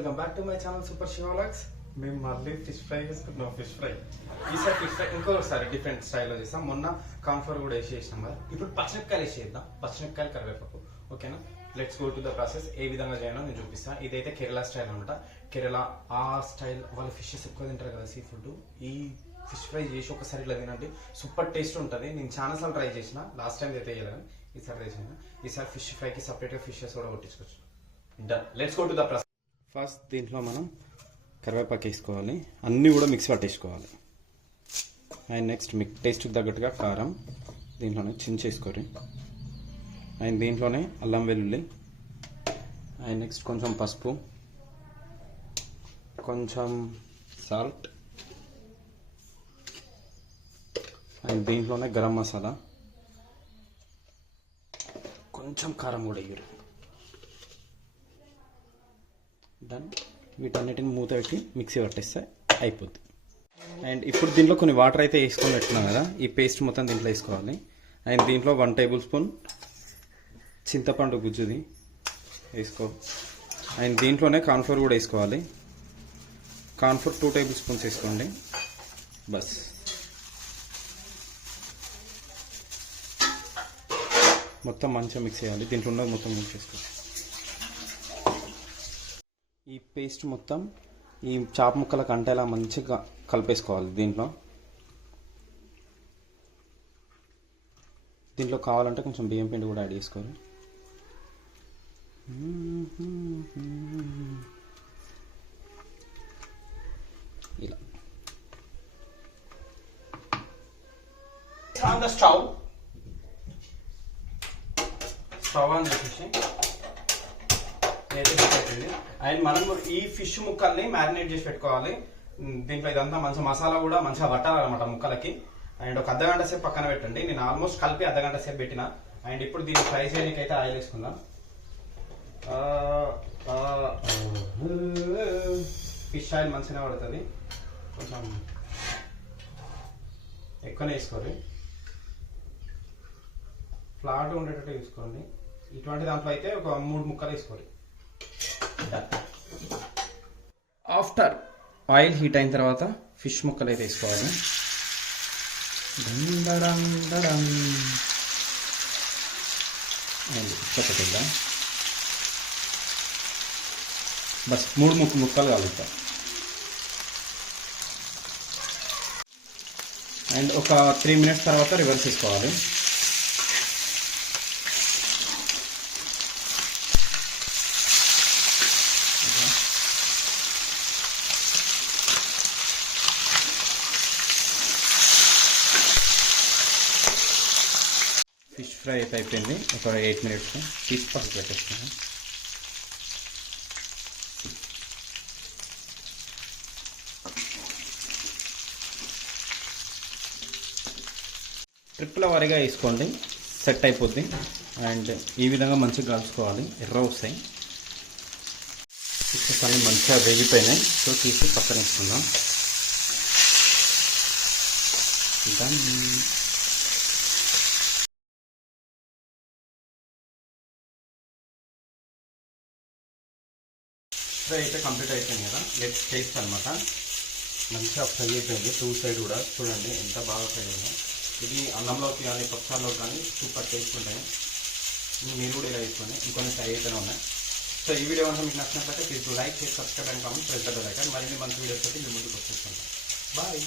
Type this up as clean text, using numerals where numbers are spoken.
Welcome back to my channel super Shiva వ్లాగ్స్. మేము మళ్ళీ fish fry చేసుకుంటున్నాం. ఫిష్ ఫ్రై ఈసారి ఫిష్ ఫ్రై ఇంకోసారి డిఫరెంట్ స్టైల్లో చేస్తాం. మొన్న కాన్ఫర్ కూడా వేసి చేసినాం కదా. ఇప్పుడు పచ్చిమిరపకాయలు వేసి చేద్దాం. పచ్చిమిరపకాయలు కరివేపాకు. ఓకేనా, let's go to the process. ఏ విధంగా చేయాలో నేను చూపిస్తాను. ఇదైతే కేరళ స్టైల్ అనమాట. కేరళ ఆ స్టైల్ వాళ్ళు ఫిషెస్ ఎక్కువ తింటారు కదా, సీ ఫుడ్. ఈ ఫిష్ ఫ్రై చేసి ఒకసారి ఇట్లా తినండి, సూపర్ టేస్ట్ ఉంటుంది. నేను చాలా సార్లు ట్రై చేసిన, లాస్ట్ టైం అయితే చేయలేదు, ఈసారి చేసిన. ఈసారి ఫిష్ ఫ్రైకి సపరేట్గా ఫిషెస్ కూడా కొట్టించుకోవచ్చు. Done, let's go to the process. First దీంట్లో మనం కరివేపాకు వేసుకోవాలి, అన్నీ కూడా మిక్స్ పట్టేసుకోవాలి. అండ్ నెక్స్ట్ మీకు టేస్ట్కి తగ్గట్టుగా కారం దీంట్లోనే చించేసుకోరు. అండ్ దీంట్లోనే అల్లం వెల్లుల్లి. అండ్ నెక్స్ట్ కొంచెం పసుపు, కొంచెం సాల్ట్. అండ్ దీంట్లోనే గరం మసాలా, కొంచెం కారం కూడా వేయరు. డన్. వీటన్నిటిని మూత పెట్టి మిక్సీ పట్టేస్తే అయిపోద్ది. అండ్ ఇప్పుడు దీంట్లో కొన్ని వాటర్ అయితే వేసుకొని పెట్టుకున్నాం కదా, ఈ పేస్ట్ మొత్తం దీంట్లో వేసుకోవాలి. అండ్ దీంట్లో 1 టేబుల్ స్పూన్ చింతపండు గుజ్జుది వేసుకో. అండ్ దీంట్లోనే కార్న్ఫ్లోర్ కూడా వేసుకోవాలి. కార్న్ఫ్లోర్ 2 టేబుల్ స్పూన్స్ వేసుకోండి బస్. మొత్తం మంచిగా మిక్స్ చేయాలి. దీంట్లో ఉన్నది మొత్తం మిక్స్ చేసుకోవాలి. ఈ పేస్ట్ మొత్తం ఈ చాప ముక్కలకు అంటేలా మంచిగా కలిపేసుకోవాలి. దీంట్లో కావాలంటే కొంచెం బియ్యం పిండి కూడా యాడ్ చేసుకోవాలి. ఇలా స్టవ్ ఆన్ చేసేసి అండ్ మనం ఈ ఫిష్ ముక్కల్ని మ్యారినేట్ చేసి పెట్టుకోవాలి. దీంట్లో ఇదంతా మంచిగా మసాలా కూడా మంచిగా పట్టాలన్నమాట ముక్కలకి. అండ్ ఒక అర్ధగంట సేపు పక్కన పెట్టండి. నేను ఆల్మోస్ట్ కలిపి అర్ధగంట సేపు పెట్టిన. అండ్ ఇప్పుడు దీన్ని ఫ్రై చేయడానికి అయితే ఆయిల్ వేసుకుందాం. ఫిష్ ఆయిల్ మంచిగా పడుతుంది, కొంచెం ఎక్కువనే వేసుకోండి. ఫ్లాట్ ఉండేటట్టు వేసుకోండి. ఇటువంటి దాంట్లో అయితే ఒక 3 ముక్కలు వేసుకోండి. ఆఫ్టర్ ఆయిల్ హీట్ అయిన తర్వాత ఫిష్ ముక్కలు అయితే వేసుకోవాలి. చక్కగా బస్ 3 ముక్కలు కలుగుతాయి. అండ్ ఒక 3 మినిట్స్ తర్వాత రివర్స్ వేసుకోవాలి. ఫిష్ ఫ్రై అయితే అయిపోయింది. ఒక 8 మినిట్స్ తీసి పక్కకు పెట్టేస్తాను. ట్రిప్పుల వారీగా వేసుకోండి, సెట్ అయిపోద్ది. అండ్ ఈ విధంగా మంచిగా కలుసుకోవాలి, ఎర్ర వస్తాయి. ఫిషెస్ అన్నీ మంచిగా వేగిపోయినాయి. సో తీసి పక్కన వేసుకుందాం. ఫ్రై అయితే కంప్లీట్ అయిపోయింది కదా. లెట్స్ టేస్ట్ అనమాట. మంచిగా ఫ్రై అయిపోయింది 2 సైడ్ కూడా. చూడండి ఎంత బాగా ఫ్రై అయిందో. ఇది అన్నంలోకి కానీ పప్పుచారులోకి కానీ సూపర్ టేస్ట్ ఉంటాయి. మీరు కూడా ఇలా వేసుకోండి. ఇంకొన్ని ఫ్రై అయితేనే ఉన్నాయి. సో ఈ వీడియో కనుక మీకు నచ్చినట్లయితే ప్లీజ్ లైక్ చేసి subscribe and comment, press the bell icon. మరిన్ని మంచి వీడియోస్ అయితే మీ ముందుకు వచ్చేస్తుంటాం. బాయ్.